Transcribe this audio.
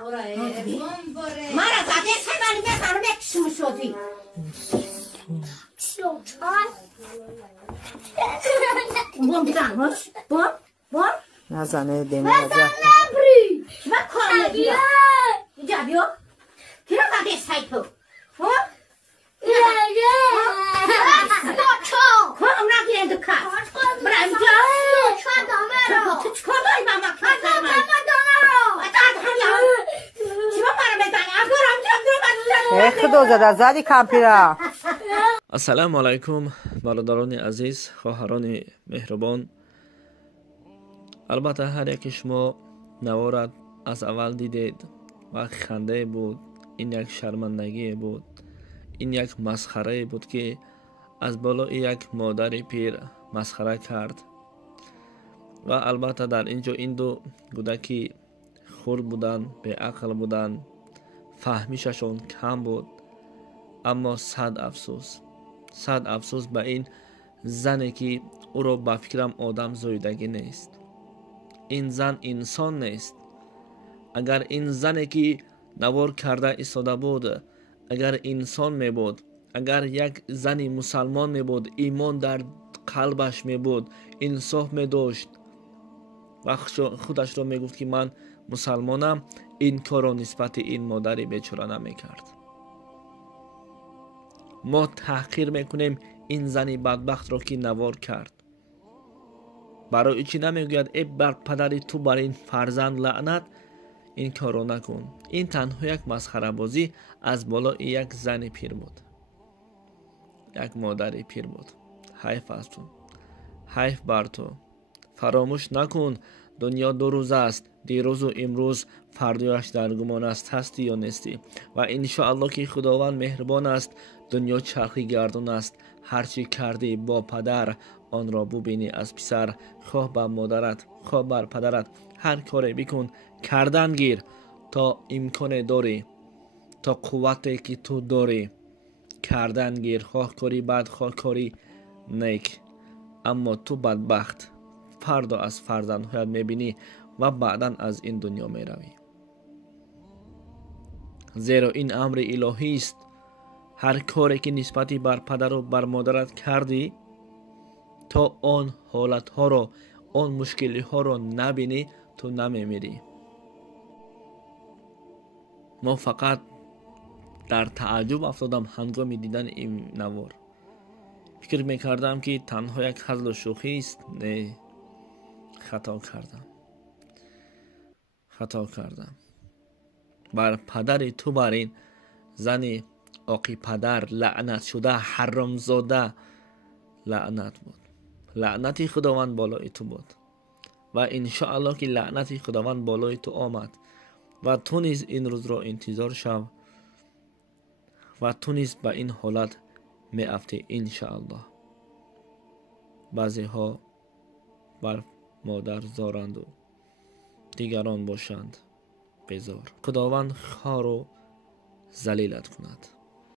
مرا زده که من بزنم بکشم شدی بوم بزنمش بوم نزنه دیمه نزنه و کار بیا اینجا بیا که را زده سایتو کنم نگیرند کار برای اینجا تو چکار داری با ما کار من خدا زده زدی کمپیره. السلام علیکم برادران عزیز، خواهران مهربان. البته هر یک شما نوارد از اول دیدید و خنده بود. این یک شرمندگی بود، این یک مسخره بود که از بالای یک مادر پیر مسخره کرد. و البته در اینجا این دو کودکی خرد بودن، به عقل بودن، فهمیششون کم بود. اما صد افسوس به این زنی که او را به فکرم آدم زایدگی نیست. این زن انسان نیست. اگر این زنی که نوار کرده ایستاده بود اگر انسان می بود، اگر یک زنی مسلمان می بود، ایمان در قلبش می بود، انصاف می داشت و خودش را می گفت که من مسلمانم، این کار را نسبت این مادری بیچاره نمی کرد. ما تحقیر میکنیم این زنی بدبخت را که نوار کرد. برای چی نمیگوید ای بر پدری تو بر این فرزند لعنت، این کار را نکن. این تنها یک مسخره بازی از بالای یک زن پیر بود، یک مادر پیر بود. حیف از تو، حیف بر تو. فراموش نکن دنیا دو روز است، دیروز و امروز، فردایش در گمان است هستی یا نیستی. و انشاءالله که خداوند مهربان است. دنیا چرخی گردون است، هرچی کردی با پدر آن را ببینی از پسر. خواه بر مادرت خواه بر پدرت هر کاری بکن، کردن گیر تا امکان داری، تا قوتی که تو داری کردن گیر. خواه کاری بد خواه کاری نیک، اما تو بدبخت فردا از فرزندهایت میبینی و بعدا از این دنیا میروی. زیرا این امر الهی است. هر کاری که نسبتی بر پدر و بر مادرت کردی، تا آن حالت ها رو، آن مشکلی ها رو نبینی تو نمیمیری. ما فقط در تعجب افتادم هنگام دیدن این نوار. فکر میکردم که تنها یک هزل و شوخی است. نه، خطا کردم. بر پدر تو بر این زن آقی پدر لعنت شده، حرام زاده لعنت بود. لعنت خداوند بالای تو بود و انشاءالله که لعنت خداوند بالای تو آمد و تو نیز این روز را انتظار شو و تو نیز به این حالت می افتی انشاءالله. بعضی ها بر مادر زارند و دیگران باشند بیزار. خداوند خار و ذلیلت کند.